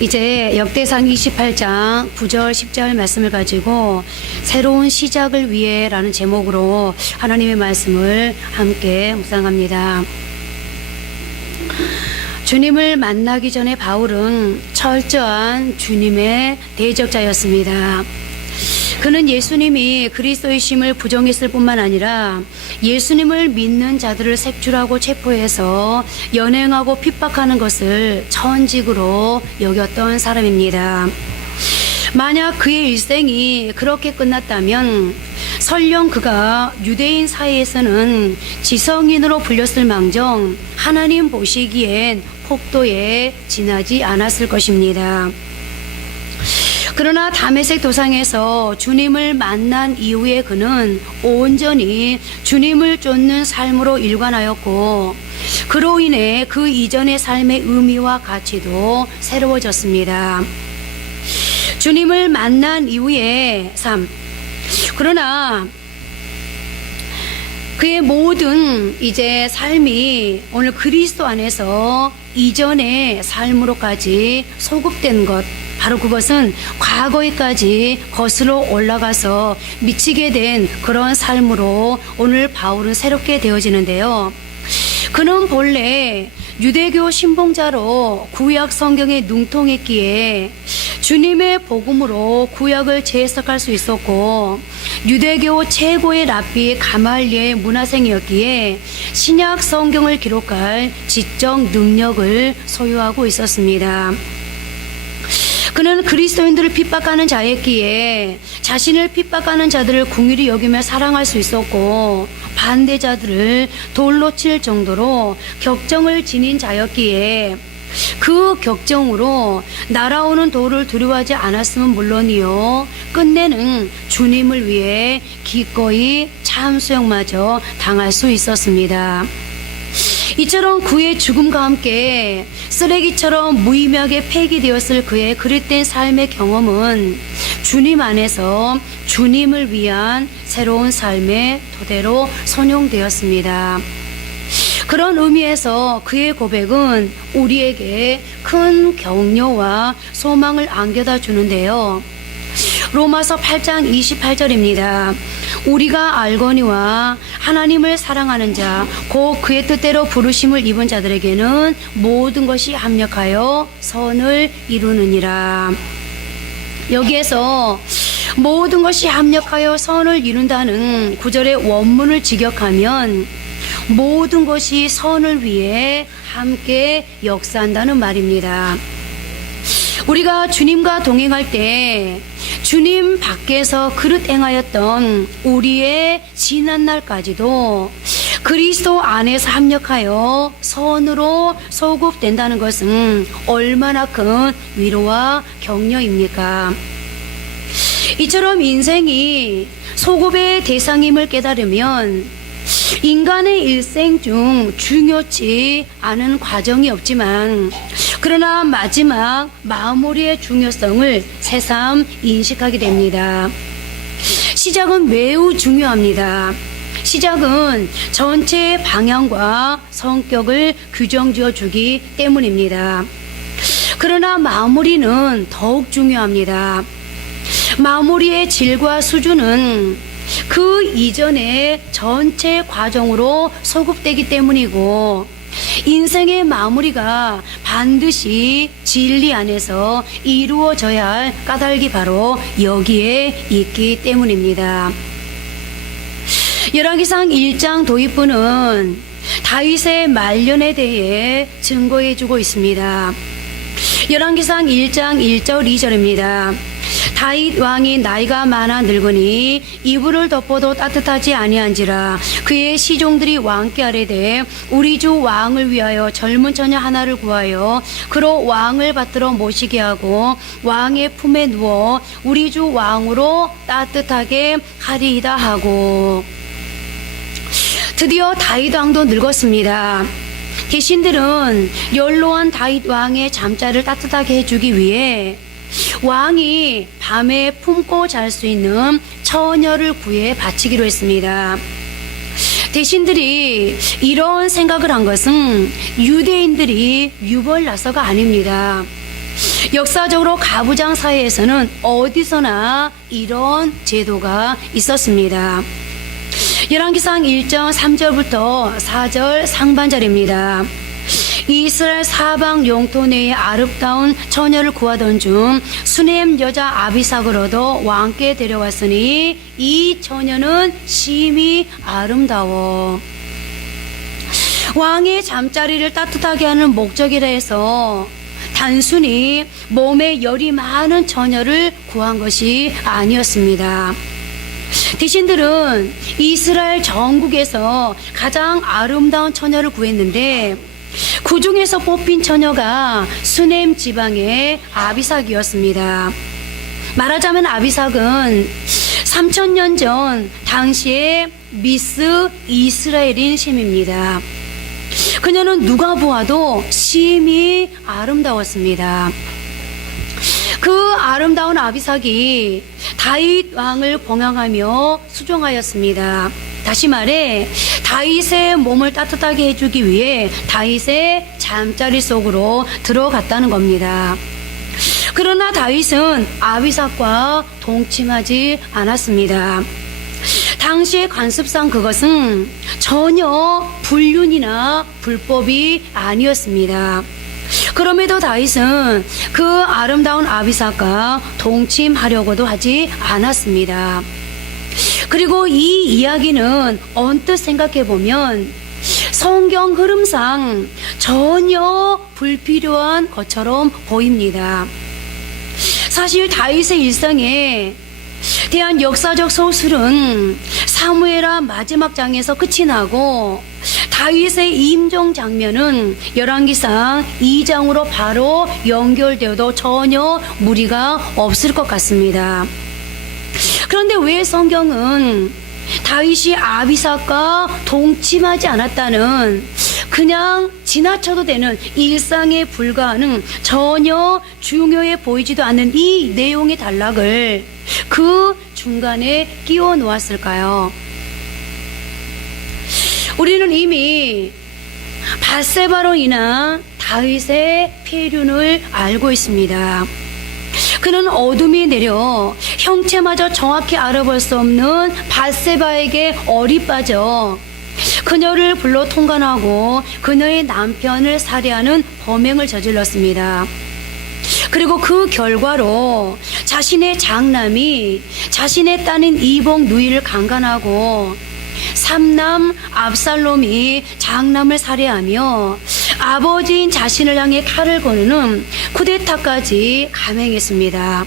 이제 역대상 28장 9절 10절 말씀을 가지고 새로운 시작을 위해 라는 제목으로 하나님의 말씀을 함께 묵상합니다. 주님을 만나기 전에 바울은 철저한 주님의 대적자였습니다. 그는 예수님이 그리스도이심을 부정했을 뿐만 아니라 예수님을 믿는 자들을 색출하고 체포해서 연행하고 핍박하는 것을 천직으로 여겼던 사람입니다. 만약 그의 일생이 그렇게 끝났다면 설령 그가 유대인 사이에서는 지성인으로 불렸을 망정 하나님 보시기엔 폭도에 지나지 않았을 것입니다. 그러나 다메섹 도상에서 주님을 만난 이후에 그는 온전히 주님을 쫓는 삶으로 일관하였고 그로 인해 그 이전의 삶의 의미와 가치도 새로워졌습니다. 주님을 만난 이후의 삶. 그러나 그의 모든 이제 삶이 오늘 그리스도 안에서 이전의 삶으로까지 소급된 것, 바로 그것은 과거에까지 거슬러 올라가서 미치게 된 그런 삶으로 오늘 바울은 새롭게 되어지는데요. 그는 본래 유대교 신봉자로 구약 성경에 능통했기에 주님의 복음으로 구약을 재해석할 수 있었고 유대교 최고의 랍비 가말리엘 문화생이었기에 신약 성경을 기록할 지적 능력을 소유하고 있었습니다. 그는 그리스도인들을 핍박하는 자였기에 자신을 핍박하는 자들을 긍휼히 여기며 사랑할 수 있었고 반대자들을 돌로 칠 정도로 격정을 지닌 자였기에 그 격정으로 날아오는 돌을 두려워하지 않았으면 물론이요 끝내는 주님을 위해 기꺼이 참수형마저 당할 수 있었습니다. 이처럼 그의 죽음과 함께 쓰레기처럼 무의미하게 폐기되었을 그의 그릇된 삶의 경험은 주님 안에서 주님을 위한 새로운 삶의 토대로 선용되었습니다. 그런 의미에서 그의 고백은 우리에게 큰 격려와 소망을 안겨다 주는데요. 로마서 8장 28절입니다. 우리가 알거니와 하나님을 사랑하는 자, 곧 그의 뜻대로 부르심을 입은 자들에게는 모든 것이 합력하여 선을 이루느니라. 여기에서 모든 것이 합력하여 선을 이룬다는 구절의 원문을 직역하면 모든 것이 선을 위해 함께 역사한다는 말입니다. 우리가 주님과 동행할 때 주님 밖에서 그릇 행하였던 우리의 지난날까지도 그리스도 안에서 합력하여 선으로 소급된다는 것은 얼마나 큰 위로와 격려입니까? 이처럼 인생이 소급의 대상임을 깨달으면 인간의 일생 중 중요치 않은 과정이 없지만 그러나 마지막 마무리의 중요성을 새삼 인식하게 됩니다. 시작은 매우 중요합니다. 시작은 전체의 방향과 성격을 규정지어 주기 때문입니다. 그러나 마무리는 더욱 중요합니다. 마무리의 질과 수준은 그 이전의 전체 과정으로 소급되기 때문이고 인생의 마무리가 반드시 진리 안에서 이루어져야 할 까닭이 바로 여기에 있기 때문입니다. 열왕기상 1장 도입부는 다윗의 말년에 대해 증거해주고 있습니다. 열왕기상 1장 1절 2절입니다. 다윗 왕이 나이가 많아 늙으니 이불을 덮어도 따뜻하지 아니한지라 그의 시종들이 왕께 아뢰되 우리 주 왕을 위하여 젊은 처녀 하나를 구하여 그로 왕을 받들어 모시게 하고 왕의 품에 누워 우리 주 왕으로 따뜻하게 하리이다 하고 드디어 다윗 왕도 늙었습니다. 대신들은 연로한 다윗 왕의 잠자를 따뜻하게 해주기 위해 왕이 밤에 품고 잘 수 있는 처녀를 구해 바치기로 했습니다. 대신들이 이런 생각을 한 것은 유대인들이 유별나서가 아닙니다. 역사적으로 가부장 사회에서는 어디서나 이런 제도가 있었습니다. 열왕기상 1장 3절부터 4절 상반절입니다. 이스라엘 사방 영토 내에 아름다운 처녀를 구하던 중 수넴 여자 아비삭으로도 왕께 데려왔으니 이 처녀는 심히 아름다워. 왕의 잠자리를 따뜻하게 하는 목적이라 해서 단순히 몸에 열이 많은 처녀를 구한 것이 아니었습니다. 대신들은 이스라엘 전국에서 가장 아름다운 처녀를 구했는데 그 중에서 뽑힌 처녀가 수넴 지방의 아비삭이었습니다. 말하자면 아비삭은 3000년 전 당시의 미스 이스라엘인 셈입니다. 그녀는 누가 보아도 심히 아름다웠습니다. 그 아름다운 아비삭이 다윗 왕을 봉양하며 수종하였습니다. 다시 말해 다윗의 몸을 따뜻하게 해주기 위해 다윗의 잠자리 속으로 들어갔다는 겁니다. 그러나 다윗은 아비삭과 동침하지 않았습니다. 당시의 관습상 그것은 전혀 불륜이나 불법이 아니었습니다. 그럼에도 다윗은 그 아름다운 아비삭과 동침하려고도 하지 않았습니다. 그리고 이 이야기는 언뜻 생각해 보면 성경 흐름상 전혀 불필요한 것처럼 보입니다. 사실 다윗의 일상에 대한 역사적 소술은 사무엘하 마지막 장에서 끝이 나고 다윗의 임종 장면은 열왕기상 2장으로 바로 연결되어도 전혀 무리가 없을 것 같습니다. 그런데 왜 성경은 다윗이 아비삭과 동침하지 않았다는 그냥 지나쳐도 되는 일상에 불과하는 전혀 중요해 보이지도 않는 이 내용의 단락을 그 중간에 끼워 놓았을까요? 우리는 이미 밧세바로 인한 다윗의 폐륜을 알고 있습니다. 그는 어둠이 내려 형체마저 정확히 알아볼 수 없는 밧세바에게 얼이 빠져 그녀를 불러 통관하고 그녀의 남편을 살해하는 범행을 저질렀습니다. 그리고 그 결과로 자신의 장남이 자신의 딸인 이복 누이를 강간하고 삼남 압살롬이 장남을 살해하며 아버지인 자신을 향해 칼을 거누는 쿠데타까지 감행했습니다.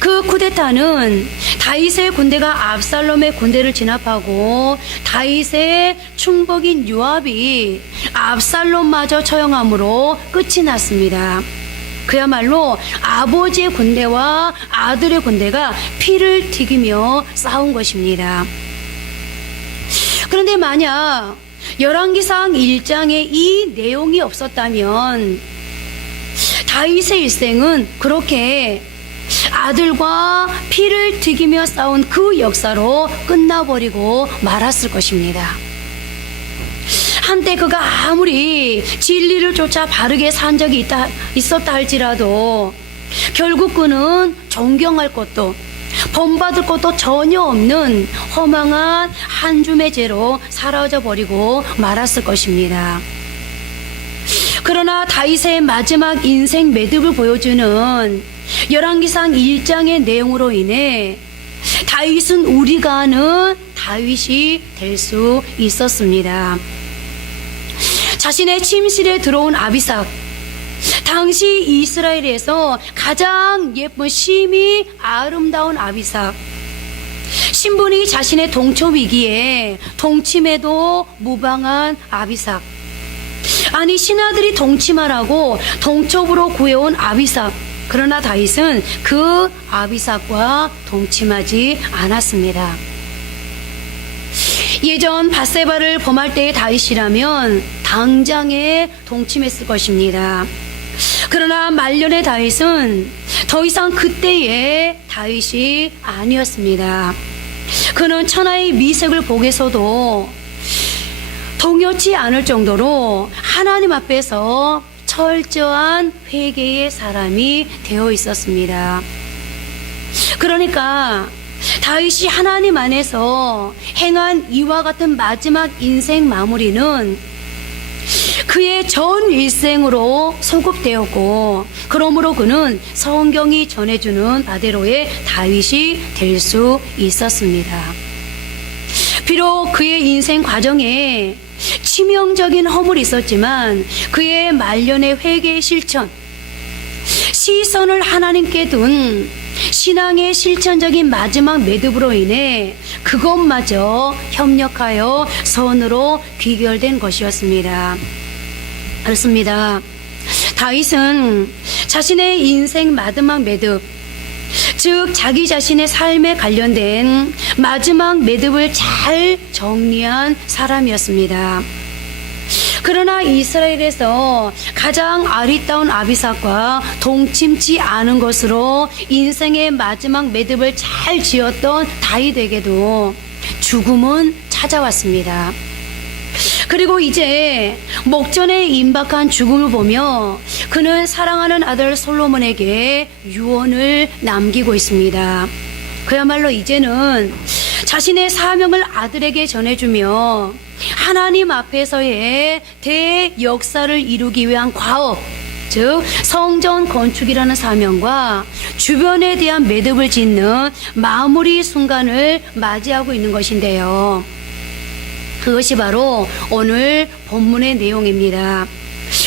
그 쿠데타는 다윗의 군대가 압살롬의 군대를 진압하고 다윗의 충복인 요압이 압살롬마저 처형함으로 끝이 났습니다. 그야말로 아버지의 군대와 아들의 군대가 피를 튀기며 싸운 것입니다. 그런데 만약 열왕기상 1장에 이 내용이 없었다면 다윗의 일생은 그렇게 아들과 피를 튀기며 싸운 그 역사로 끝나버리고 말았을 것입니다. 한때 그가 아무리 진리를 쫓아 바르게 산 적이 있었다 할지라도 결국 그는 존경할 것도 본받을 것도 전혀 없는 허망한 한 줌의 죄로 사라져 버리고 말았을 것입니다. 그러나 다윗의 마지막 인생 매듭을 보여주는 열왕기상 1장의 내용으로 인해 다윗은 우리가 아는 다윗이 될 수 있었습니다. 자신의 침실에 들어온 아비삭, 당시 이스라엘에서 가장 예쁜 심히 아름다운 아비삭, 신분이 자신의 동초 위기에 동침에도 무방한 아비삭, 아니 신하들이 동침하라고 동첩으로 구해온 아비삭, 그러나 다윗은 그 아비삭과 동침하지 않았습니다. 예전 밧세바를 범할 때의 다윗이라면 당장에 동침했을 것입니다. 그러나 말년의 다윗은 더 이상 그때의 다윗이 아니었습니다. 그는 천하의 미색을 보게서도 동요치 않을 정도로 하나님 앞에서 철저한 회개의 사람이 되어 있었습니다. 그러니까 다윗이 하나님 안에서 행한 이와 같은 마지막 인생 마무리는 그의 전 일생으로 소급되었고, 그러므로 그는 성경이 전해주는 바대로의 다윗이 될 수 있었습니다. 비록 그의 인생 과정에 치명적인 허물이 있었지만 그의 말년의 회개의 실천, 시선을 하나님께 둔 신앙의 실천적인 마지막 매듭으로 인해 그것마저 협력하여 선으로 귀결된 것이었습니다. 그렇습니다. 다윗은 자신의 인생 마지막 매듭, 즉 자기 자신의 삶에 관련된 마지막 매듭을 잘 정리한 사람이었습니다. 그러나 이스라엘에서 가장 아리따운 아비삭과 동침치 않은 것으로 인생의 마지막 매듭을 잘 지었던 다윗에게도 죽음은 찾아왔습니다. 그리고 이제 목전에 임박한 죽음을 보며 그는 사랑하는 아들 솔로몬에게 유언을 남기고 있습니다. 그야말로 이제는 자신의 사명을 아들에게 전해주며 하나님 앞에서의 대역사를 이루기 위한 과업, 즉 성전 건축이라는 사명과 주변에 대한 매듭을 짓는 마무리 순간을 맞이하고 있는 것인데요. 그것이 바로 오늘 본문의 내용입니다.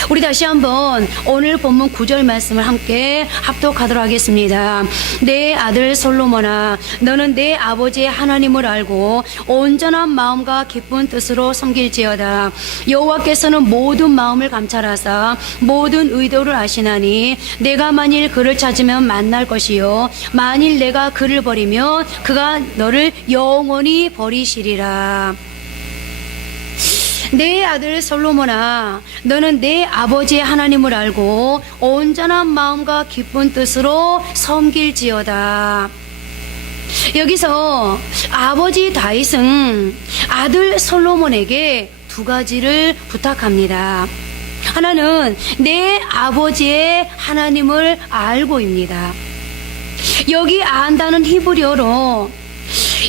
우리 다시 한번 오늘 본문 9절 말씀을 함께 합독하도록 하겠습니다. 내 아들 솔로몬아, 너는 내 아버지의 하나님을 알고 온전한 마음과 기쁜 뜻으로 섬길지어다. 여호와께서는 모든 마음을 감찰하사 모든 의도를 아시나니 내가 만일 그를 찾으면 만날 것이요 만일 내가 그를 버리면 그가 너를 영원히 버리시리라. 내 아들 솔로몬아, 너는 내 아버지의 하나님을 알고 온전한 마음과 기쁜 뜻으로 섬길지어다. 여기서 아버지 다윗은 아들 솔로몬에게 두 가지를 부탁합니다. 하나는 내 아버지의 하나님을 알고입니다. 여기 안다는 히브리어로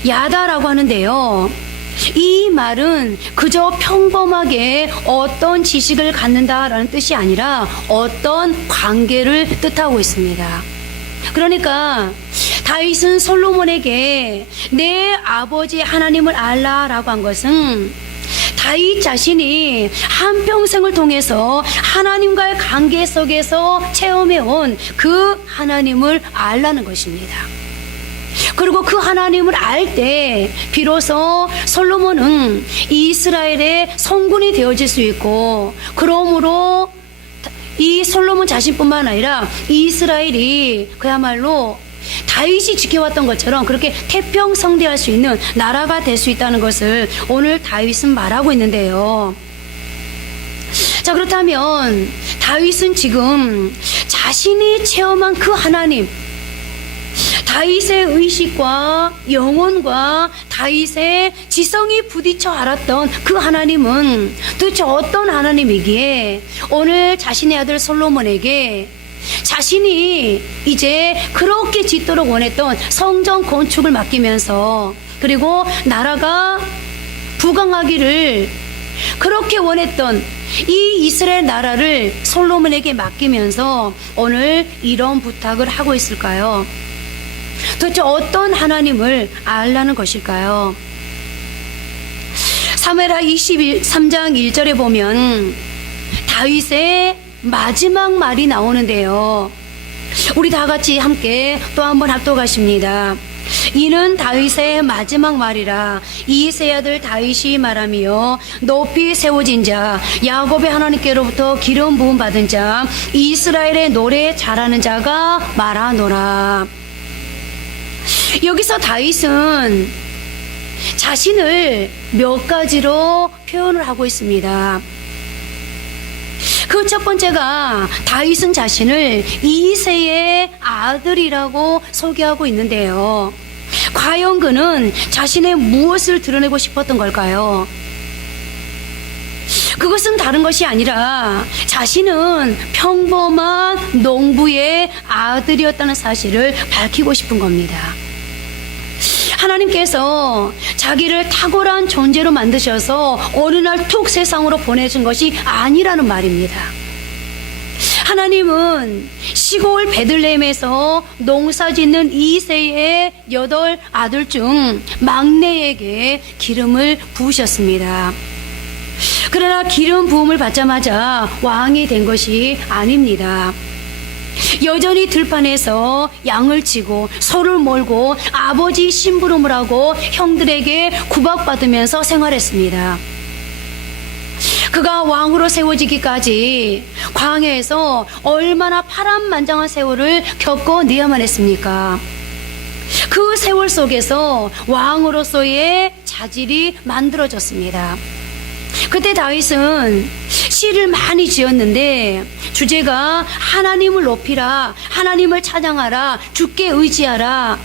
야다라고 하는데요, 이 말은 그저 평범하게 어떤 지식을 갖는다라는 뜻이 아니라 어떤 관계를 뜻하고 있습니다. 그러니까 다윗은 솔로몬에게 내 아버지 하나님을 알라라고 한 것은 다윗 자신이 한평생을 통해서 하나님과의 관계 속에서 체험해온 그 하나님을 알라는 것입니다. 그리고 그 하나님을 알 때 비로소 솔로몬은 이스라엘의 성군이 되어질 수 있고, 그러므로 이 솔로몬 자신뿐만 아니라 이스라엘이 그야말로 다윗이 지켜왔던 것처럼 그렇게 태평성대할 수 있는 나라가 될 수 있다는 것을 오늘 다윗은 말하고 있는데요. 자, 그렇다면 다윗은 지금 자신이 체험한 그 하나님, 다윗의 의식과 영혼과 다윗의 지성이 부딪혀 알았던 그 하나님은 도대체 어떤 하나님이기에 오늘 자신의 아들 솔로몬에게 자신이 이제 그렇게 짓도록 원했던 성전 건축을 맡기면서, 그리고 나라가 부강하기를 그렇게 원했던 이 이스라엘 나라를 솔로몬에게 맡기면서 오늘 이런 부탁을 하고 있을까요? 도대체 어떤 하나님을 알라는 것일까요? 사무엘하 23장 1절에 보면 다윗의 마지막 말이 나오는데요, 우리 다 같이 함께 또 한번 합독하십니다. 이는 다윗의 마지막 말이라. 이새의 아들 다윗이 말하며 높이 세워진 자, 야곱의 하나님께로부터 기름 부음 받은 자, 이스라엘의 노래 잘하는 자가 말하노라. 여기서 다윗은 자신을 몇 가지로 표현을 하고 있습니다. 그 첫 번째가 다윗은 자신을 이새의 아들이라고 소개하고 있는데요. 과연 그는 자신의 무엇을 드러내고 싶었던 걸까요? 그것은 다른 것이 아니라 자신은 평범한 농부의 아들이었다는 사실을 밝히고 싶은 겁니다. 하나님께서 자기를 탁월한 존재로 만드셔서 어느 날 툭 세상으로 보내준 것이 아니라는 말입니다. 하나님은 시골 베들레헴에서 농사 짓는 이새의 8 아들 중 막내에게 기름을 부으셨습니다. 그러나 기름 부음을 받자마자 왕이 된 것이 아닙니다. 여전히 들판에서 양을 치고 소를 몰고 아버지 심부름을 하고 형들에게 구박받으면서 생활했습니다. 그가 왕으로 세워지기까지 광야에서 얼마나 파란만장한 세월을 겪어내야만 했습니까? 그 세월 속에서 왕으로서의 자질이 만들어졌습니다. 그때 다윗은 시를 많이 지었는데 주제가 하나님을 높이라, 하나님을 찬양하라, 주께 의지하라,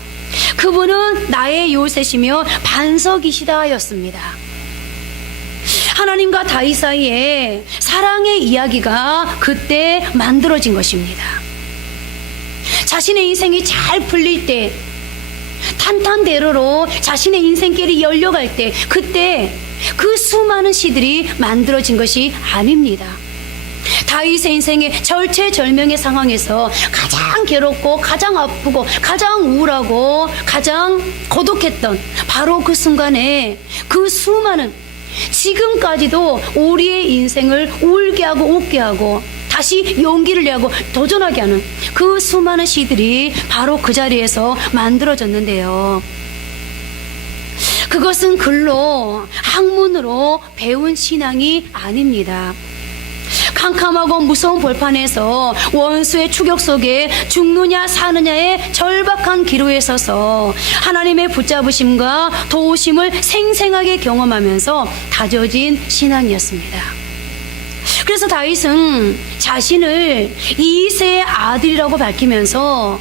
그분은 나의 요새시며 반석이시다 였습니다. 하나님과 다윗 사이에 사랑의 이야기가 그때 만들어진 것입니다. 자신의 인생이 잘 풀릴 때, 탄탄대로로 자신의 인생길이 열려갈 때, 그때 그 수많은 시들이 만들어진 것이 아닙니다. 다윗의 인생의 절체절명의 상황에서 가장 괴롭고 가장 아프고 가장 우울하고 가장 고독했던 바로 그 순간에 그 수많은, 지금까지도 우리의 인생을 울게 하고 웃게 하고 다시 용기를 내고 도전하게 하는 그 수많은 시들이 바로 그 자리에서 만들어졌는데요. 그것은 글로, 학문으로 배운 신앙이 아닙니다. 캄캄하고 무서운 벌판에서 원수의 추격 속에 죽느냐 사느냐의 절박한 기로에 서서 하나님의 붙잡으심과 도우심을 생생하게 경험하면서 다져진 신앙이었습니다. 그래서 다윗은 자신을 이새의 아들이라고 밝히면서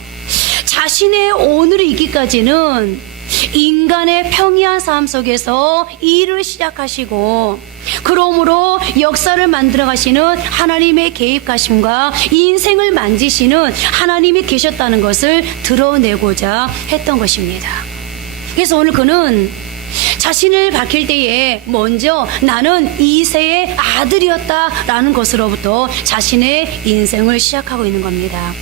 자신의 오늘을 있기까지는 인간의 평이한 삶 속에서 일을 시작하시고, 그러므로 역사를 만들어 가시는 하나님의 개입가심과 인생을 만지시는 하나님이 계셨다는 것을 드러내고자 했던 것입니다. 그래서 오늘 그는 자신을 밝힐 때에 먼저 나는 이새의 아들이었다라는 것으로부터 자신의 인생을 시작하고 있는 겁니다.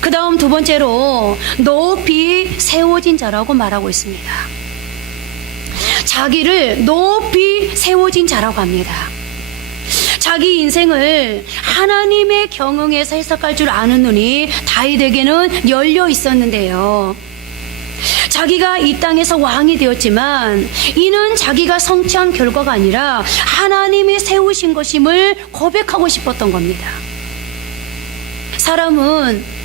그 다음 두 번째로 높이 세워진 자라고 말하고 있습니다. 자기를 높이 세워진 자라고 합니다. 자기 인생을 하나님의 경영에서 해석할 줄 아는 눈이 다윗에게는 열려 있었는데요. 자기가 이 땅에서 왕이 되었지만 이는 자기가 성취한 결과가 아니라 하나님이 세우신 것임을 고백하고 싶었던 겁니다. 사람은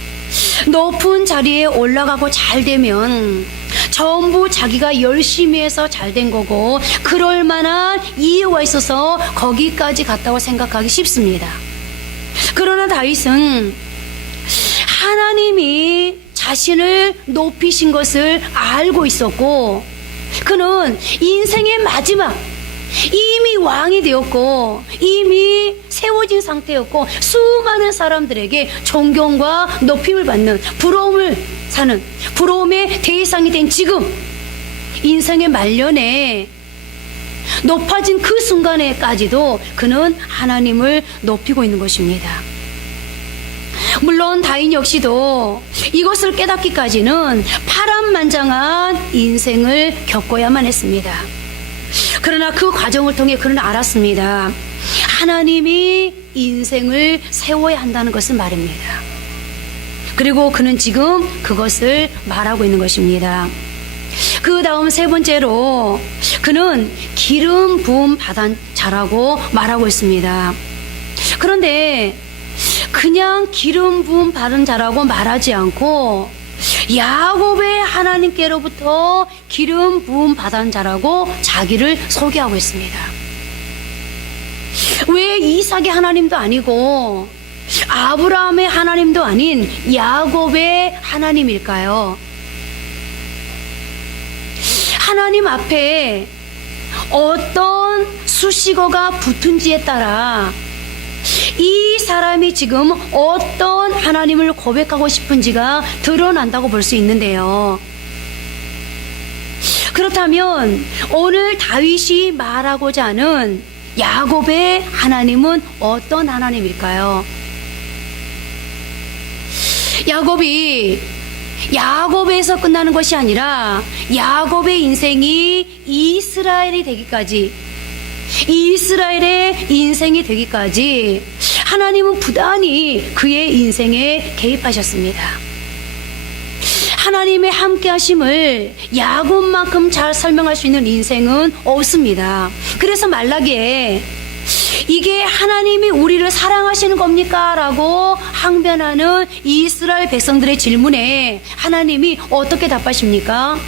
높은 자리에 올라가고 잘 되면 전부 자기가 열심히 해서 잘 된 거고 그럴 만한 이유가 있어서 거기까지 갔다고 생각하기 쉽습니다. 그러나 다윗은 하나님이 자신을 높이신 것을 알고 있었고, 그는 인생의 마지막, 이미 왕이 되었고 이미 세워진 상태였고 수많은 사람들에게 존경과 높임을 받는, 부러움을 사는, 부러움의 대상이 된 지금 인생의 말년에 높아진 그 순간에까지도 그는 하나님을 높이고 있는 것입니다. 물론 다윗 역시도 이것을 깨닫기까지는 파란만장한 인생을 겪어야만 했습니다. 그러나 그 과정을 통해 그는 알았습니다. 하나님이 인생을 세워야 한다는 것은 말입니다. 그리고 그는 지금 그것을 말하고 있는 것입니다. 그 다음 세 번째로 그는 기름 부음 받은 자라고 말하고 있습니다. 그런데 그냥 기름 부음 받은 자라고 말하지 않고 야곱의 하나님께로부터 기름 부음 받은 자라고 자기를 소개하고 있습니다. 왜 이삭의 하나님도 아니고 아브라함의 하나님도 아닌 야곱의 하나님일까요? 하나님 앞에 어떤 수식어가 붙은지에 따라 이 사람이 지금 어떤 하나님을 고백하고 싶은지가 드러난다고 볼 수 있는데요. 그렇다면 오늘 다윗이 말하고자 하는 야곱의 하나님은 어떤 하나님일까요? 야곱이 야곱에서 끝나는 것이 아니라 야곱의 인생이 이스라엘이 되기까지, 이스라엘의 인생이 되기까지 하나님은 부단히 그의 인생에 개입하셨습니다. 하나님의 함께 하심을 야곱만큼 잘 설명할 수 있는 인생은 없습니다. 그래서 말라기에 이게 하나님이 우리를 사랑하시는 겁니까? 라고 항변하는 이스라엘 백성들의 질문에 하나님이 어떻게 답하십니까?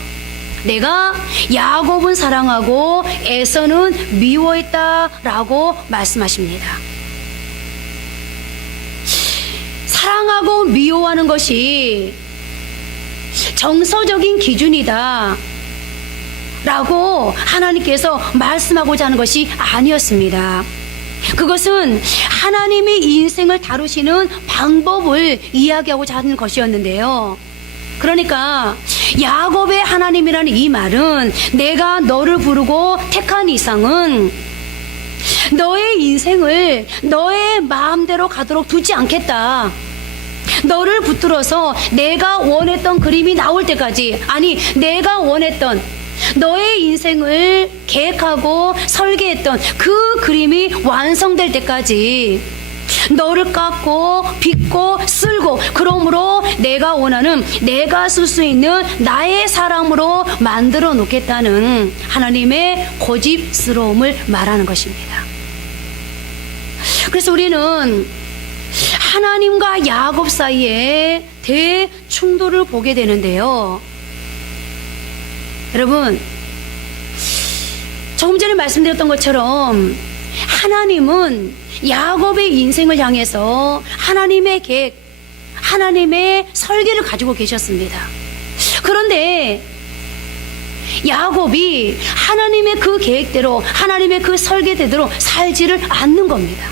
내가 야곱은 사랑하고 에서는 미워했다 라고 말씀하십니다. 사랑하고 미워하는 것이 정서적인 기준이다 라고 하나님께서 말씀하고자 하는 것이 아니었습니다. 그것은 하나님이 인생을 다루시는 방법을 이야기하고자 하는 것이었는데요. 그러니까 야곱의 하나님이라는 이 말은 내가 너를 부르고 택한 이상은 너의 인생을 너의 마음대로 가도록 두지 않겠다. 너를 붙들어서 내가 원했던 그림이 나올 때까지, 아니 내가 원했던 너의 인생을 계획하고 설계했던 그 그림이 완성될 때까지 너를 깎고 빚고 쓸고, 그러므로 내가 원하는, 내가 쓸 수 있는 나의 사람으로 만들어 놓겠다는 하나님의 고집스러움을 말하는 것입니다. 그래서 우리는 하나님과 야곱 사이에 대충돌을 보게 되는데요. 여러분, 조금 전에 말씀드렸던 것처럼 하나님은 야곱의 인생을 향해서 하나님의 계획, 하나님의 설계를 가지고 계셨습니다. 그런데 야곱이 하나님의 그 계획대로, 하나님의 그 설계대로 살지를 않는 겁니다.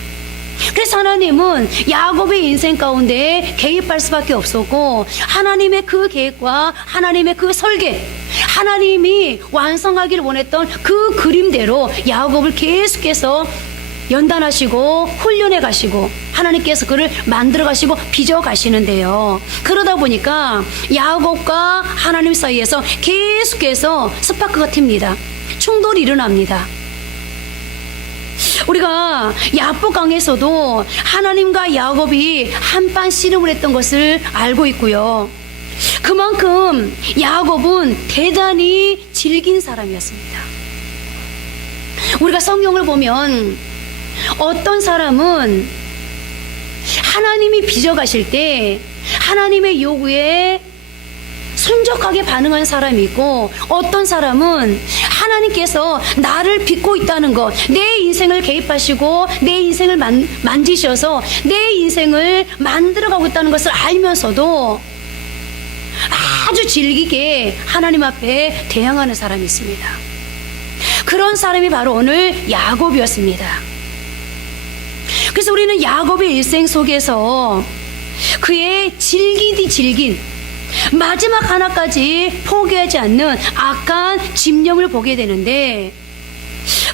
그래서 하나님은 야곱의 인생 가운데 개입할 수밖에 없었고, 하나님의 그 계획과 하나님의 그 설계, 하나님이 완성하기를 원했던 그 그림대로 야곱을 계속해서 연단하시고 훈련해 가시고 하나님께서 그를 만들어 가시고 빚어 가시는데요. 그러다 보니까 야곱과 하나님 사이에서 계속해서 스파크가 튑니다. 충돌이 일어납니다. 우리가 야복강에서도 하나님과 야곱이 한판 씨름을 했던 것을 알고 있고요. 그만큼 야곱은 대단히 질긴 사람이었습니다. 우리가 성경을 보면 어떤 사람은 하나님이 빚어가실 때 하나님의 요구에 순적하게 반응한 사람이 있고, 어떤 사람은 하나님께서 나를 빚고 있다는 것, 내 인생을 개입하시고 내 인생을 만지셔서 내 인생을 만들어가고 있다는 것을 알면서도 아주 질기게 하나님 앞에 대항하는 사람이 있습니다. 그런 사람이 바로 오늘 야곱이었습니다. 그래서 우리는 야곱의 일생 속에서 그의 질기디 질긴 마지막 하나까지 포기하지 않는 악한 집념을 보게 되는데,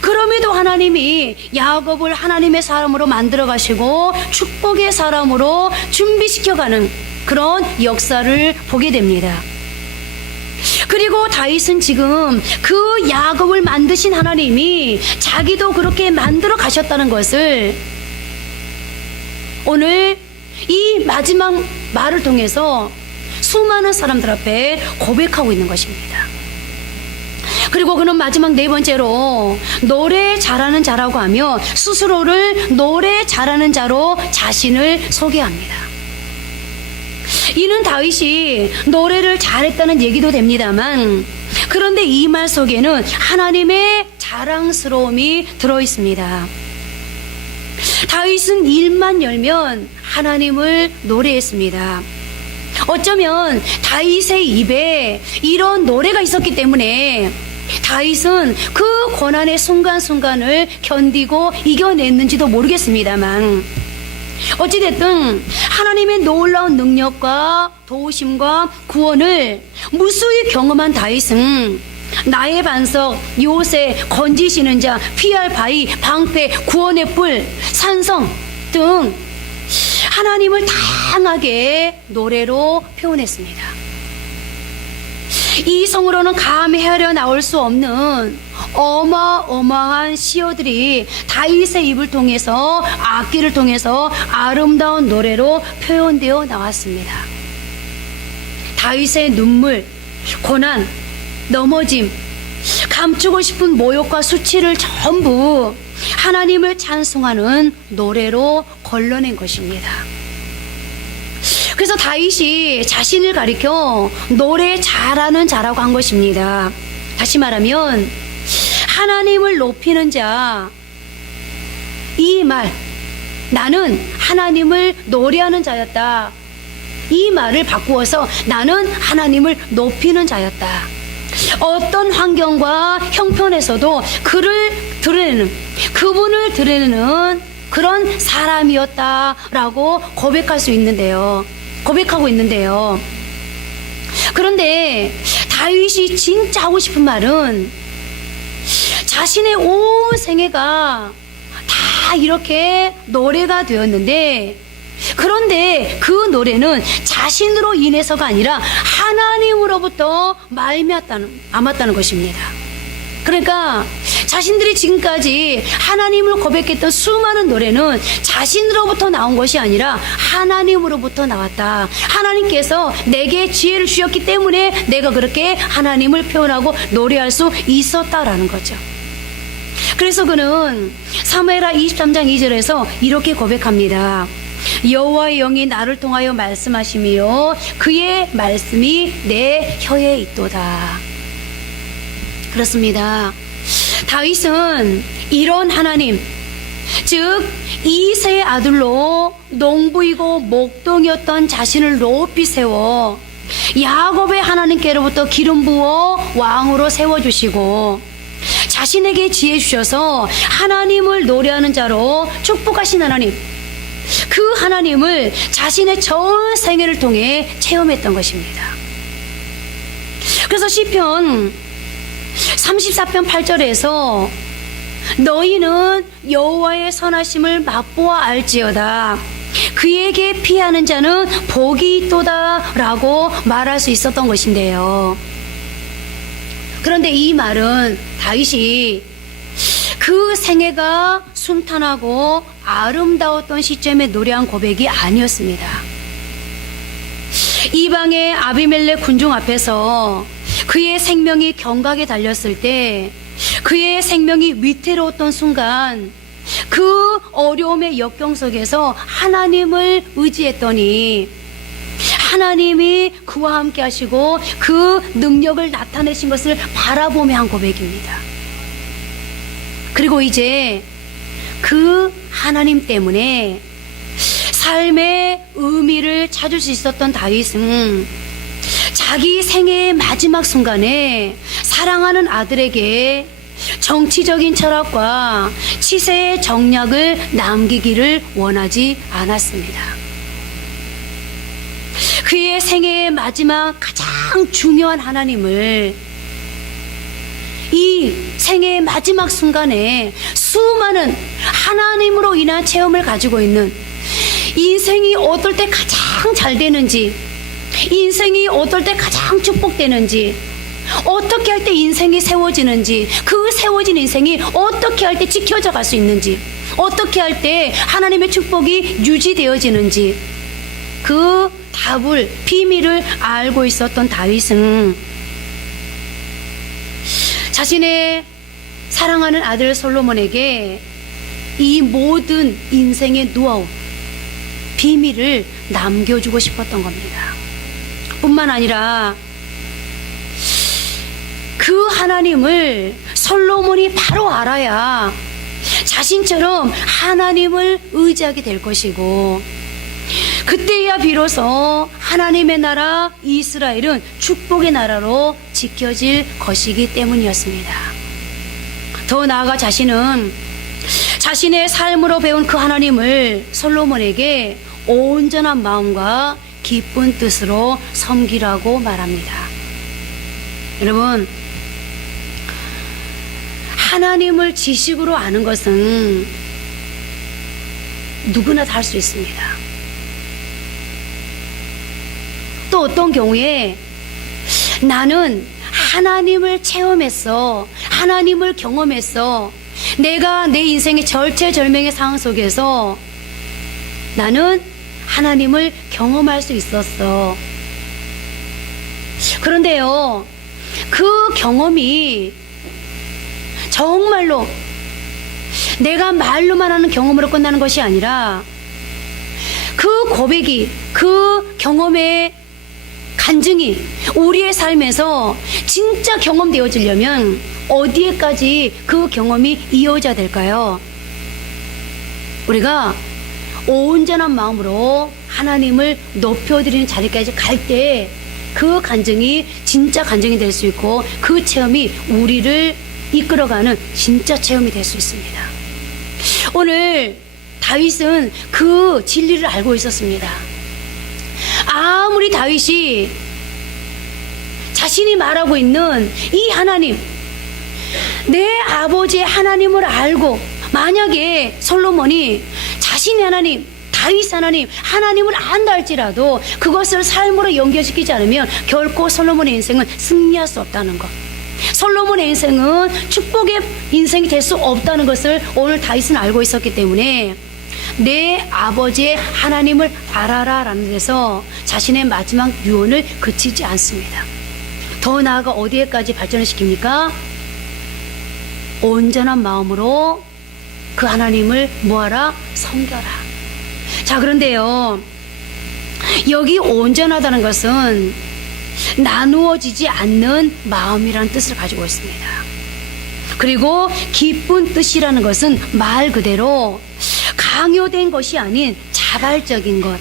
그럼에도 하나님이 야곱을 하나님의 사람으로 만들어 가시고 축복의 사람으로 준비시켜가는 그런 역사를 보게 됩니다. 그리고 다윗은 지금 그 야곱을 만드신 하나님이 자기도 그렇게 만들어 가셨다는 것을 오늘 이 마지막 말을 통해서 수많은 사람들 앞에 고백하고 있는 것입니다. 그리고 그는 마지막 네 번째로 노래 잘하는 자라고 하며 스스로를 노래 잘하는 자로 자신을 소개합니다. 이는 다윗이 노래를 잘했다는 얘기도 됩니다만, 그런데 이 말 속에는 하나님의 자랑스러움이 들어있습니다. 다윗은 일만 열면 하나님을 노래했습니다. 어쩌면 다윗의 입에 이런 노래가 있었기 때문에 다윗은 그 고난의 순간순간을 견디고 이겨냈는지도 모르겠습니다만 어찌됐든 하나님의 놀라운 능력과 도우심과 구원을 무수히 경험한 다윗은 나의 반석, 요새, 건지시는 자, 피할 바위, 방패, 구원의 뿔, 산성 등 하나님을 다양하게 노래로 표현했습니다. 이 성으로는 감히 헤아려 나올 수 없는 어마어마한 시어들이 다윗의 입을 통해서 악기를 통해서 아름다운 노래로 표현되어 나왔습니다. 다윗의 눈물, 고난, 넘어짐, 감추고 싶은 모욕과 수치를 전부 하나님을 찬송하는 노래로 걸러낸 것입니다. 그래서 다윗이 자신을 가리켜 노래 잘하는 자라고 한 것입니다. 다시 말하면 하나님을 높이는 자, 이 말, 나는 하나님을 노래하는 자였다. 이 말을 바꾸어서 나는 하나님을 높이는 자였다. 어떤 환경과 형편에서도 그를 드러내는, 그분을 드러내는 그런 사람이었다라고 고백하고 있는데요. 그런데 다윗이 진짜 하고 싶은 말은 자신의 온 생애가 다 이렇게 노래가 되었는데, 그런데 그 노래는 자신으로 인해서가 아니라 하나님으로부터 말미암았다는 것입니다. 그러니까 자신들이 지금까지 하나님을 고백했던 수많은 노래는 자신으로부터 나온 것이 아니라 하나님으로부터 나왔다. 하나님께서 내게 지혜를 주셨기 때문에 내가 그렇게 하나님을 표현하고 노래할 수 있었다라는 거죠. 그래서 그는 사무엘하 23장 2절에서 이렇게 고백합니다. 여호와의 영이 나를 통하여 말씀하시며 그의 말씀이 내 혀에 있도다. 그렇습니다. 다윗은 이런 하나님, 즉 이새의 아들로 농부이고 목동이었던 자신을 높이 세워 야곱의 하나님께로부터 기름 부어 왕으로 세워주시고 자신에게 지혜 주셔서 하나님을 노래하는 자로 축복하신 하나님, 그 하나님을 자신의 전 생애를 통해 체험했던 것입니다. 그래서 시편 34편 8절에서 너희는 여호와의 선하심을 맛보아 알지어다. 그에게 피하는 자는 복이 있도다 라고 말할 수 있었던 것인데요. 그런데 이 말은 다윗이 그 생애가 순탄하고 아름다웠던 시점에 노래한 고백이 아니었습니다. 이방의 아비멜렉 군중 앞에서 그의 생명이 경각에 달렸을 때, 그의 생명이 위태로웠던 순간, 그 어려움의 역경 속에서 하나님을 의지했더니 하나님이 그와 함께 하시고 그 능력을 나타내신 것을 바라보며 한 고백입니다. 그리고 이제 그 하나님 때문에 삶의 의미를 찾을 수 있었던 다윗은 자기 생애의 마지막 순간에 사랑하는 아들에게 정치적인 철학과 치세의 정략을 남기기를 원하지 않았습니다. 그의 생애의 마지막 가장 중요한 하나님을 이 생애의 마지막 순간에 수많은 하나님으로 인한 체험을 가지고 있는, 인생이 어떨 때 가장 잘 되는지, 인생이 어떨 때 가장 축복되는지, 어떻게 할 때 인생이 세워지는지, 그 세워진 인생이 어떻게 할 때 지켜져 갈 수 있는지, 어떻게 할 때 하나님의 축복이 유지되어지는지, 그 답을, 비밀을 알고 있었던 다윗은 자신의 사랑하는 아들 솔로몬에게 이 모든 인생의 노하우, 비밀을 남겨주고 싶었던 겁니다. 뿐만 아니라 그 하나님을 솔로몬이 바로 알아야 자신처럼 하나님을 의지하게 될 것이고, 그때야 비로소 하나님의 나라 이스라엘은 축복의 나라로 지켜질 것이기 때문이었습니다. 더 나아가 자신은 자신의 삶으로 배운 그 하나님을 솔로몬에게 온전한 마음과 기쁜 뜻으로 섬기라고 말합니다. 여러분, 하나님을 지식으로 아는 것은 누구나 다 할 수 있습니다. 또 어떤 경우에 나는 하나님을 체험했어, 하나님을 경험했어, 내가 내 인생의 절체절명의 상황 속에서 나는 하나님을 경험할 수 있었어. 그런데요, 그 경험이 정말로 내가 말로만 하는 경험으로 끝나는 것이 아니라 그 고백이, 그 경험의 간증이 우리의 삶에서 진짜 경험되어지려면 어디에까지 그 경험이 이어져야 될까요? 우리가 온전한 마음으로 하나님을 높여드리는 자리까지 갈 때 그 간증이 진짜 간증이 될 수 있고 그 체험이 우리를 이끌어가는 진짜 체험이 될 수 있습니다. 오늘 다윗은 그 진리를 알고 있었습니다. 아무리 다윗이 자신이 말하고 있는 이 하나님, 내 아버지의 하나님을 알고 만약에 솔로몬이 자신의 하나님, 다윗 하나님, 하나님을 안다 할지라도 그것을 삶으로 연결시키지 않으면 결코 솔로몬의 인생은 승리할 수 없다는 것, 솔로몬의 인생은 축복의 인생이 될 수 없다는 것을 오늘 다윗은 알고 있었기 때문에 내 아버지의 하나님을 알아라 라는 데서 자신의 마지막 유언을 그치지 않습니다. 더 나아가 어디에까지 발전을 시킵니까? 온전한 마음으로 그 하나님을 뭐하라? 섬겨라. 자, 그런데요, 여기 온전하다는 것은 나누어지지 않는 마음이라는 뜻을 가지고 있습니다. 그리고 기쁜 뜻이라는 것은 말 그대로 강요된 것이 아닌 자발적인 것,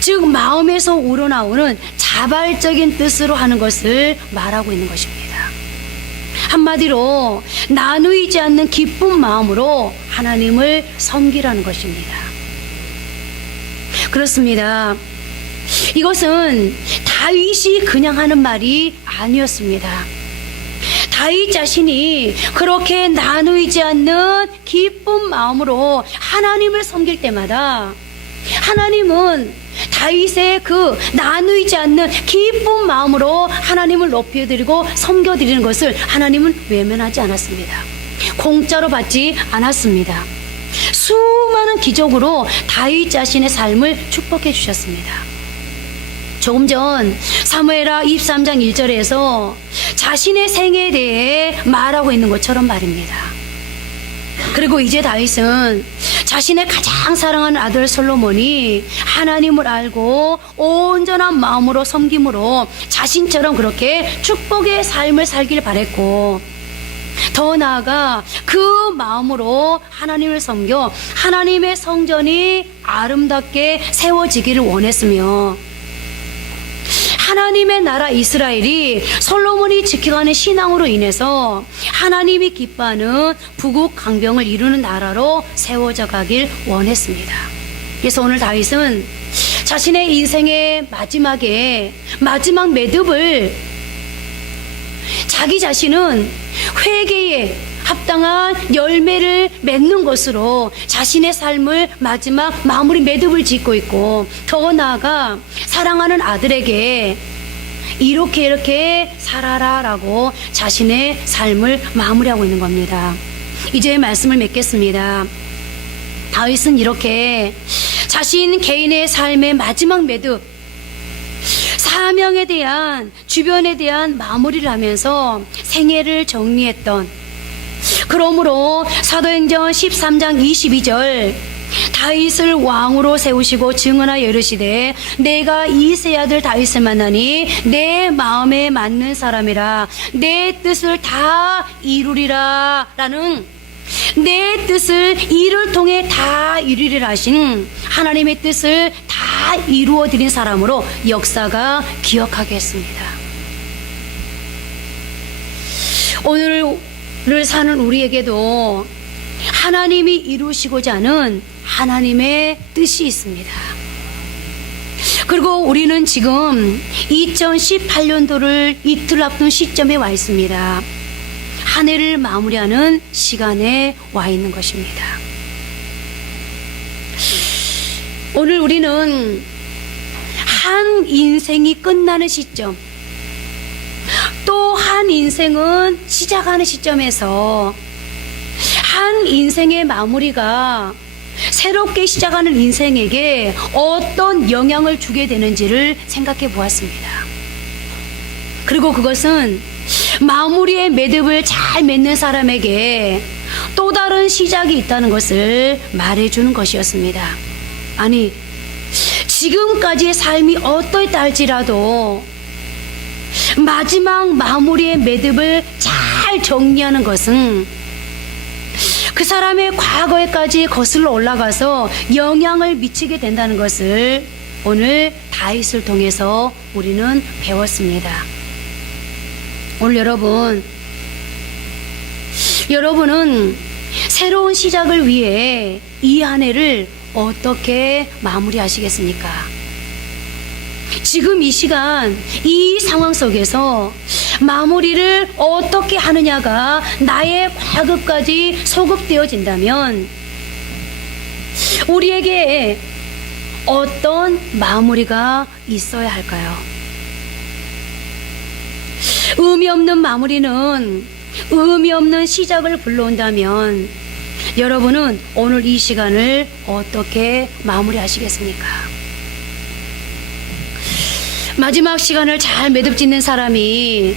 즉 마음에서 우러나오는 자발적인 뜻으로 하는 것을 말하고 있는 것입니다. 한마디로 나누이지 않는 기쁜 마음으로 하나님을 섬기라는 것입니다. 그렇습니다. 이것은 다윗이 그냥 하는 말이 아니었습니다. 다윗 자신이 그렇게 나누이지 않는 기쁜 마음으로 하나님을 섬길 때마다 하나님은 다윗의 그 나누이지 않는 기쁜 마음으로 하나님을 높여드리고 섬겨드리는 것을 하나님은 외면하지 않았습니다. 공짜로 받지 않았습니다. 수많은 기적으로 다윗 자신의 삶을 축복해 주셨습니다. 조금 전 사무엘하 23장 1절에서 자신의 생애에 대해 말하고 있는 것처럼 말입니다. 그리고 이제 다윗은 자신의 가장 사랑하는 아들 솔로몬이 하나님을 알고 온전한 마음으로 섬김으로 자신처럼 그렇게 축복의 삶을 살길 바랬고, 더 나아가 그 마음으로 하나님을 섬겨 하나님의 성전이 아름답게 세워지기를 원했으며, 하나님의 나라 이스라엘이 솔로몬이 지켜가는 신앙으로 인해서 하나님이 기뻐하는 부국 강병을 이루는 나라로 세워져 가길 원했습니다. 그래서 오늘 다윗은 자신의 인생의 마지막 매듭을 자기 자신은 회개에 합당한 열매를 맺는 것으로 자신의 삶을 마지막 마무리 매듭을 짓고 있고, 더 나아가 사랑하는 아들에게 이렇게 살아라 라고 자신의 삶을 마무리하고 있는 겁니다. 이제 말씀을 맺겠습니다. 다윗은 이렇게 자신 개인의 삶의 마지막 매듭, 사명에 대한, 주변에 대한 마무리를 하면서 생애를 정리했던, 그러므로 사도행전 13장 22절 다윗을 왕으로 세우시고 증언하여 이르시되 내가 이새의 아들 다윗을 만나니 내 마음에 맞는 사람이라 내 뜻을 다 이루리라 라는, 내 뜻을 이를 통해 다 이루리라 하신 하나님의 뜻을 다 다 이루어 드린 사람으로 역사가 기억하게 했습니다. 오늘을 사는 우리에게도 하나님이 이루시고자 하는 하나님의 뜻이 있습니다. 그리고 우리는 지금 2018년도를 이틀 앞둔 시점에 와 있습니다. 한 해를 마무리하는 시간에 와 있는 것입니다. 오늘 우리는 한 인생이 끝나는 시점, 또 한 인생은 시작하는 시점에서 한 인생의 마무리가 새롭게 시작하는 인생에게 어떤 영향을 주게 되는지를 생각해 보았습니다. 그리고 그것은 마무리의 매듭을 잘 맺는 사람에게 또 다른 시작이 있다는 것을 말해주는 것이었습니다. 아니, 지금까지의 삶이 어떠했다 할지라도 마지막 마무리의 매듭을 잘 정리하는 것은 그 사람의 과거에까지 거슬러 올라가서 영향을 미치게 된다는 것을 오늘 다윗을 통해서 우리는 배웠습니다. 오늘 여러분은 새로운 시작을 위해 이 한 해를 어떻게 마무리하시겠습니까? 지금 이 시간, 이 상황 속에서 마무리를 어떻게 하느냐가 나의 과거까지 소급되어진다면 우리에게 어떤 마무리가 있어야 할까요? 의미 없는 마무리는 의미 없는 시작을 불러온다면 여러분은 오늘 이 시간을 어떻게 마무리하시겠습니까? 마지막 시간을 잘 매듭 짓는 사람이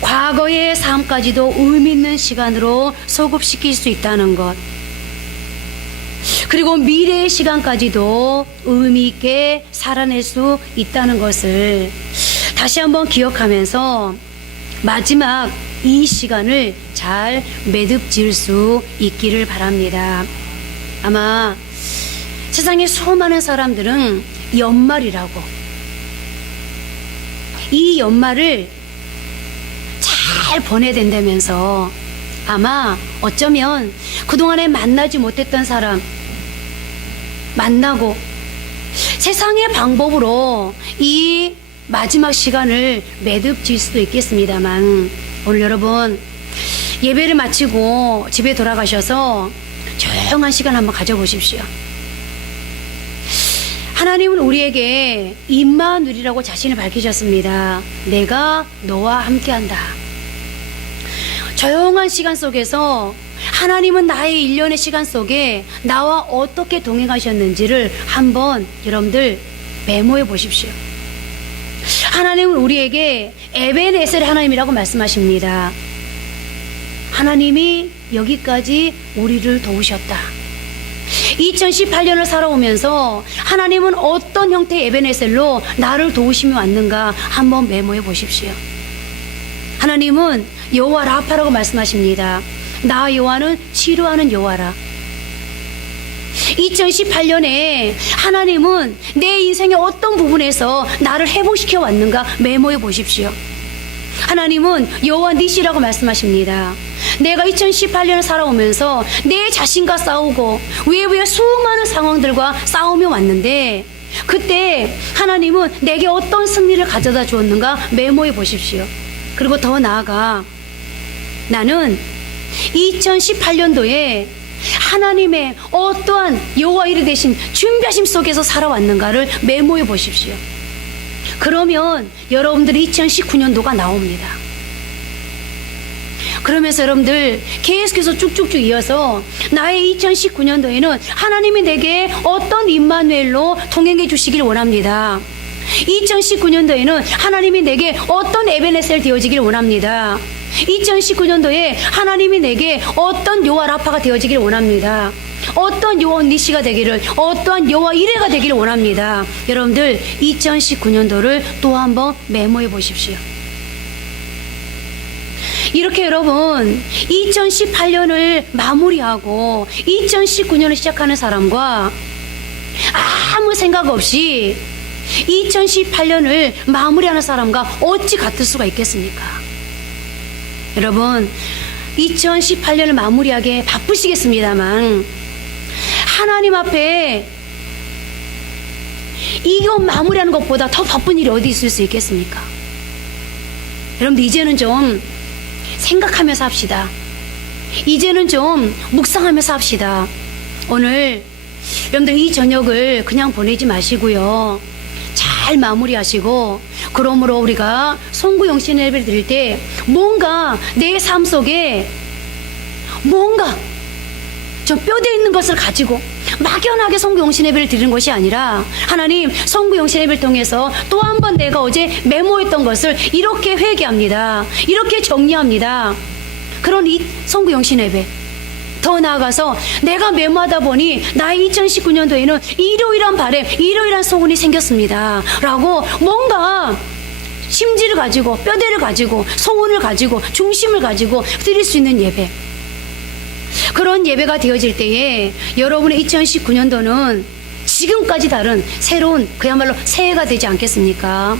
과거의 삶까지도 의미 있는 시간으로 소급시킬 수 있다는 것, 그리고 미래의 시간까지도 의미 있게 살아낼 수 있다는 것을 다시 한번 기억하면서 마지막 이 시간을 잘 매듭 지을 수 있기를 바랍니다. 아마 세상에 수많은 사람들은 연말이라고, 이 연말을 잘 보내야 된다면서 아마 어쩌면 그동안에 만나지 못했던 사람 만나고 세상의 방법으로 이 마지막 시간을 매듭 지을 수도 있겠습니다만, 오늘 여러분 예배를 마치고 집에 돌아가셔서 조용한 시간 한번 가져보십시오. 하나님은 우리에게 임마누엘이라고 자신을 밝히셨습니다. 내가 너와 함께한다. 조용한 시간 속에서 하나님은 나의 일련의 시간 속에 나와 어떻게 동행하셨는지를 한번 여러분들 메모해 보십시오. 하나님은 우리에게 에벤에셀의 하나님이라고 말씀하십니다. 하나님이 여기까지 우리를 도우셨다. 2018년을 살아오면서 하나님은 어떤 형태의 에벤에셀로 나를 도우시며 왔는가 한번 메모해 보십시오. 하나님은 여호와 라파라고 말씀하십니다. 나 여호와는 치료하는 여호와라. 2018년에 하나님은 내 인생의 어떤 부분에서 나를 회복시켜 왔는가 메모해 보십시오. 하나님은 여호와 니시라고 말씀하십니다. 내가 2018년을 살아오면서 내 자신과 싸우고 외부의 수많은 상황들과 싸우며 왔는데 그때 하나님은 내게 어떤 승리를 가져다 주었는가 메모해 보십시오. 그리고 더 나아가 나는 2018년도에 하나님의 어떠한 여호와 일이 되신 준비하심 속에서 살아왔는가를 메모해 보십시오. 그러면 여러분들이 2019년도가 나옵니다. 그러면서 여러분들 계속해서 쭉쭉쭉 이어서 나의 2019년도에는 하나님이 내게 어떤 임마누엘로 동행해 주시길 원합니다. 2019년도에는 하나님이 내게 어떤 에벤에셀 되어지길 원합니다. 2019년도에 하나님이 내게 어떤 여호와 라파가 되어지길 원합니다. 어떤 여호와 니시가 되기를, 어떠한 여호와 이레가 되기를 원합니다. 여러분들 2019년도를 또 한번 메모해 보십시오. 이렇게 여러분 2018년을 마무리하고 2019년을 시작하는 사람과 아무 생각 없이 2018년을 마무리하는 사람과 어찌 같을 수가 있겠습니까? 여러분, 2018년을 마무리하기에 바쁘시겠습니다만 하나님 앞에 이거 마무리하는 것보다 더 바쁜 일이 어디 있을 수 있겠습니까? 여러분들, 이제는 좀 생각하면서 합시다. 이제는 좀 묵상하면서 합시다. 오늘 여러분들 이 저녁을 그냥 보내지 마시고요, 잘 마무리하시고, 그러므로 우리가 송구영신 예배를 드릴 때 뭔가 내 삶 속에 뭔가 좀 뼈대 있는 것을 가지고 막연하게 송구영신 예배를 드리는 것이 아니라, 하나님, 송구영신 예배를 통해서 또 한 번 내가 어제 메모했던 것을 이렇게 회개합니다, 이렇게 정리합니다. 그런 이 송구영신 예배, 더 나아가서 내가 메모하다 보니 나의 2019년도에는 이러이러한 바람, 이러이러한 소원이 생겼습니다 라고 뭔가 심지를 가지고, 뼈대를 가지고, 소원을 가지고, 중심을 가지고 드릴 수 있는 예배, 그런 예배가 되어질 때에 여러분의 2019년도는 지금까지 다른 새로운, 그야말로 새해가 되지 않겠습니까?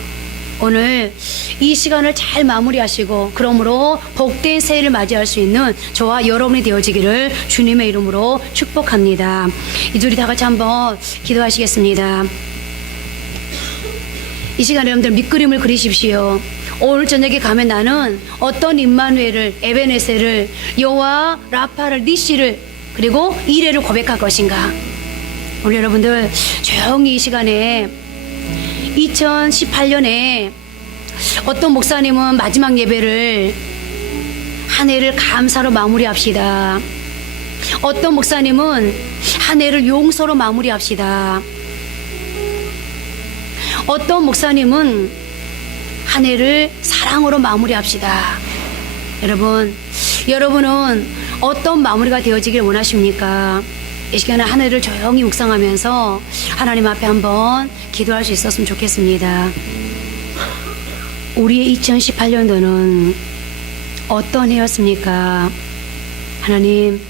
오늘 이 시간을 잘 마무리하시고, 그러므로 복된 새해를 맞이할 수 있는 저와 여러분이 되어지기를 주님의 이름으로 축복합니다. 이제 우리 다 같이 한번 기도하시겠습니다. 이 시간에 여러분들 밑그림을 그리십시오. 오늘 저녁에 가면 나는 어떤 임마누엘을, 에베네셀을, 여호와 라파를, 니시를, 그리고 이레를 고백할 것인가. 우리 여러분들 조용히 이 시간에 2018년에 어떤 목사님은 마지막 예배를 한 해를 감사로 마무리합시다. 어떤 목사님은 한 해를 용서로 마무리합시다. 어떤 목사님은 한 해를 사랑으로 마무리합시다. 여러분은 어떤 마무리가 되어지길 원하십니까? 이 시간에 한 해를 조용히 묵상하면서 하나님 앞에 한번 기도할 수 있었으면 좋겠습니다. 우리의 2018년도는 어떤 해였습니까? 하나님,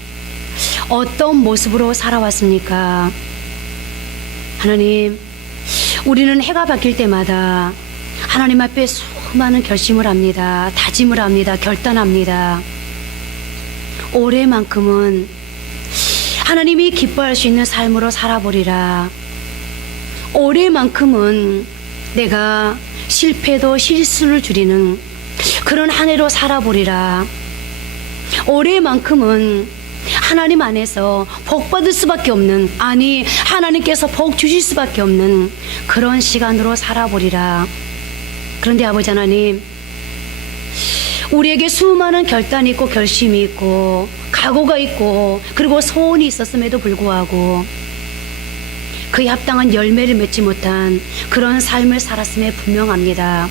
어떤 모습으로 살아왔습니까? 하나님, 우리는 해가 바뀔 때마다 하나님 앞에 수많은 결심을 합니다. 다짐을 합니다. 결단합니다. 올해만큼은 하나님이 기뻐할 수 있는 삶으로 살아보리라. 올해만큼은 내가 실패도 실수를 줄이는 그런 한 해로 살아보리라. 올해만큼은 하나님 안에서 복 받을 수밖에 없는, 아니 하나님께서 복 주실 수밖에 없는 그런 시간으로 살아보리라. 그런데 아버지 하나님, 우리에게 수많은 결단이 있고 결심이 있고 각오가 있고 그리고 소원이 있었음에도 불구하고 그에 합당한 열매를 맺지 못한 그런 삶을 살았음에 분명합니다.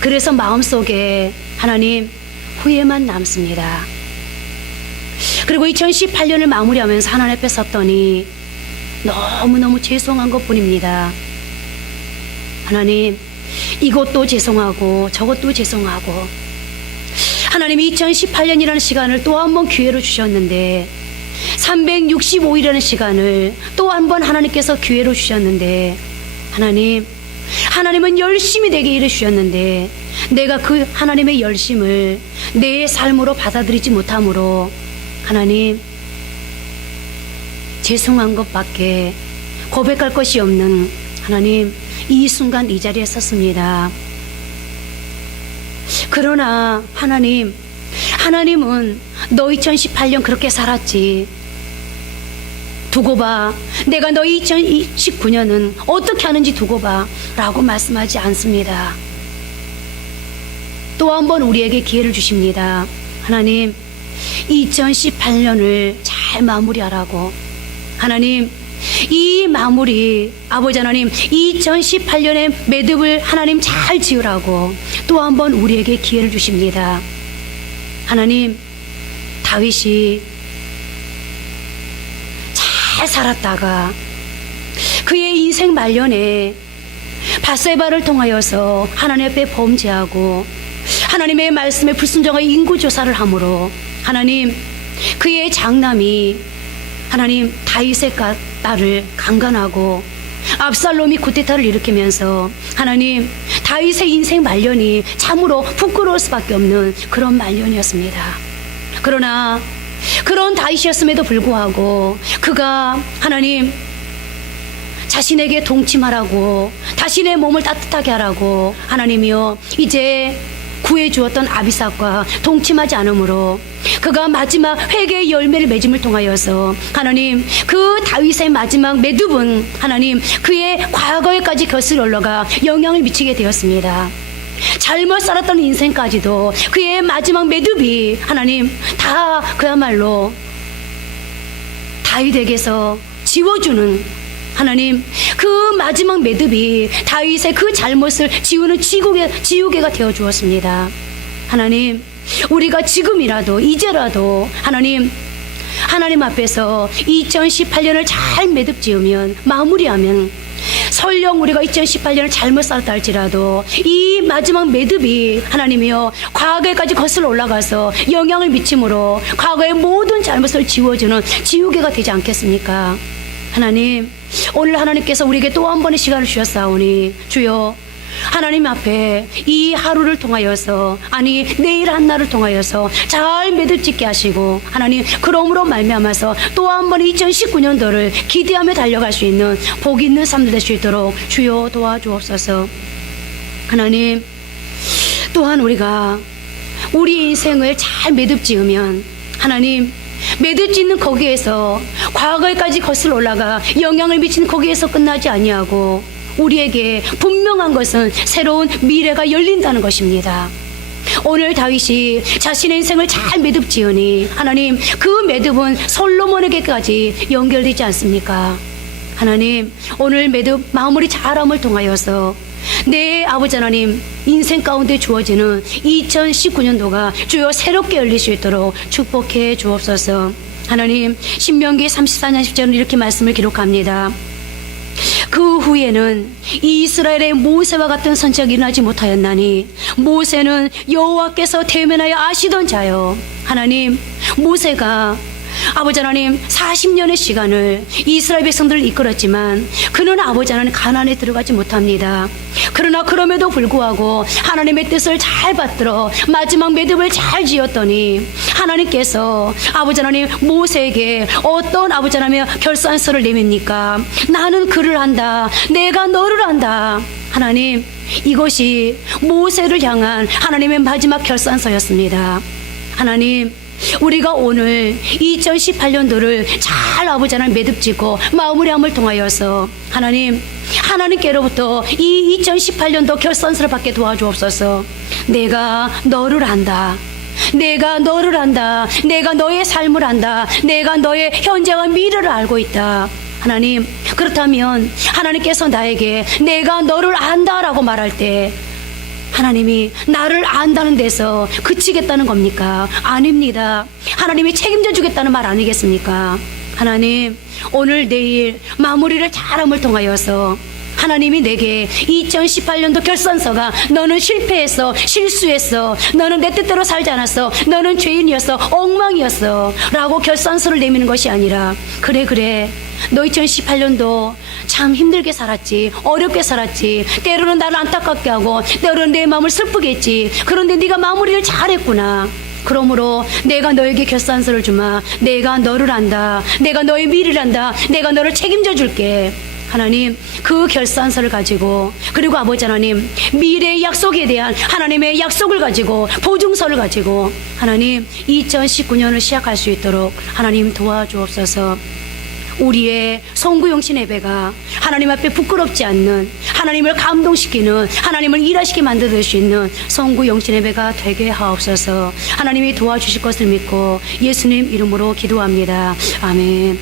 그래서 마음속에 하나님 후회만 남습니다. 그리고 2018년을 마무리하면서 하나님 앞에 섰더니 너무너무 죄송한 것뿐입니다. 하나님, 이것도 죄송하고 저것도 죄송하고, 하나님이 2018년이라는 시간을 또 한 번 기회로 주셨는데, 365일이라는 시간을 또 한 번 하나님께서 기회로 주셨는데, 하나님은 열심히 내게 일해 주셨는데 내가 그 하나님의 열심을 내 삶으로 받아들이지 못함으로 하나님, 죄송한 것밖에 고백할 것이 없는 하나님, 이 순간 이 자리에 섰습니다. 그러나 하나님은 너 2018년 그렇게 살았지, 두고 봐, 내가 너 2019년은 어떻게 하는지 두고 봐 라고 말씀하지 않습니다. 또 한 번 우리에게 기회를 주십니다. 하나님, 2018년을 잘 마무리하라고. 하나님, 이 마무리, 아버지 하나님, 2018년의 매듭을 하나님 잘 지으라고 또 한 번 우리에게 기회를 주십니다. 하나님, 다윗이 잘 살았다가 그의 인생 말년에 밧세바를 통하여서 하나님 앞에 범죄하고 하나님의 말씀에 불순종하여 인구조사를 함으로 하나님, 그의 장남이 하나님 다윗의 딸을 강간하고 압살롬이 쿠데타를 일으키면서 하나님 다윗의 인생 말년이 참으로 부끄러울 수밖에 없는 그런 말년이었습니다. 그러나 그런 다윗이었음에도 불구하고 그가 하나님 자신에게 동침하라고 자신의 몸을 따뜻하게 하라고 하나님이여 이제 구해주었던 아비삭과 동침하지 않으므로 그가 마지막 회개의 열매를 맺음을 통하여서 하나님 그 다윗의 마지막 매듭은 하나님 그의 과거에까지 거슬러 올라가 영향을 미치게 되었습니다. 잘못 살았던 인생까지도 그의 마지막 매듭이 하나님 다 그야말로 다윗에게서 지워주는 하나님 그 마지막 매듭이 다윗의 그 잘못을 지우는 지우개가 되어 주었습니다. 하나님 우리가 지금이라도 이제라도 하나님 앞에서 2018년을 잘 매듭 지으면 마무리하면 설령 우리가 2018년을 잘못 살았다 할지라도 이 마지막 매듭이 하나님이여 과거에까지 거슬러 올라가서 영향을 미침으로 과거의 모든 잘못을 지워주는 지우개가 되지 않겠습니까? 하나님 오늘 하나님께서 우리에게 또 한 번의 시간을 주셨사오니 주여 하나님 앞에 이 하루를 통하여서 아니 내일 한날을 통하여서 잘 매듭 짓게 하시고 하나님 그러므로 말미암아서 또 한 번 2019년도를 기대하며 달려갈 수 있는 복 있는 삶들 될 수 있도록 주여 도와주옵소서. 하나님 또한 우리가 우리 인생을 잘 매듭 지으면 하나님 매듭 짓는 거기에서 과거에까지 거슬러 올라가 영향을 미치는 거기에서 끝나지 아니하고 우리에게 분명한 것은 새로운 미래가 열린다는 것입니다. 오늘 다윗이 자신의 인생을 잘 매듭 지으니 하나님 그 매듭은 솔로몬에게까지 연결되지 않습니까? 하나님 오늘 매듭 마무리 잘함을 통하여서 내 아버지 하나님 인생 가운데 주어지는 2019년도가 주여 새롭게 열릴 수 있도록 축복해 주옵소서. 하나님 신명기 34년 10절은 이렇게 말씀을 기록합니다. 그 후에는 이스라엘의 모세와 같은 선지자가 일어나지 못하였나니 모세는 여호와께서 대면하여 아시던 자요. 하나님 모세가 아버지 하나님 40년의 시간을 이스라엘 백성들을 이끌었지만 그는 아버지 하나님 가나안에 들어가지 못합니다. 그러나 그럼에도 불구하고 하나님의 뜻을 잘 받들어 마지막 매듭을 잘 지었더니 하나님께서 아버지 하나님 모세에게 어떤 아버지 하나님의 결산서를 내밉니까? 나는 그를 안다. 내가 너를 안다. 하나님 이것이 모세를 향한 하나님의 마지막 결산서였습니다. 하나님 우리가 오늘 2018년도를 잘 아버지 하나님 매듭짓고 마무리함을 통하여서 하나님께로부터 이 2018년도 결산서를 받게 도와주옵소서. 내가 너를 안다. 내가 너를 안다. 내가 너의 삶을 안다. 내가 너의 현재와 미래를 알고 있다. 하나님 그렇다면 하나님께서 나에게 내가 너를 안다라고 말할 때 하나님이 나를 안다는 데서 그치겠다는 겁니까? 아닙니다. 하나님이 책임져 주겠다는 말 아니겠습니까? 하나님 오늘 내일 마무리를 잘함을 통하여서 하나님이 내게 2018년도 결산서가 너는 실패했어, 실수했어, 너는 내 뜻대로 살지 않았어, 너는 죄인이었어, 엉망이었어 라고 결산서를 내미는 것이 아니라 그래 너 2018년도 참 힘들게 살았지, 어렵게 살았지, 때로는 나를 안타깝게 하고 때로는 내 마음을 슬프게 했지. 그런데 네가 마무리를 잘했구나. 그러므로 내가 너에게 결산서를 주마. 내가 너를 안다. 내가 너의 미래를 안다. 내가 너를 책임져 줄게. 하나님 그 결산서를 가지고 그리고 아버지 하나님 미래의 약속에 대한 하나님의 약속을 가지고 보증서를 가지고 하나님 2019년을 시작할 수 있도록 하나님 도와주옵소서. 우리의 송구용신 예배가 하나님 앞에 부끄럽지 않는 하나님을 감동시키는 하나님을 일하시게 만들 수 있는 송구용신 예배가 되게 하옵소서. 하나님이 도와주실 것을 믿고 예수님 이름으로 기도합니다. 아멘.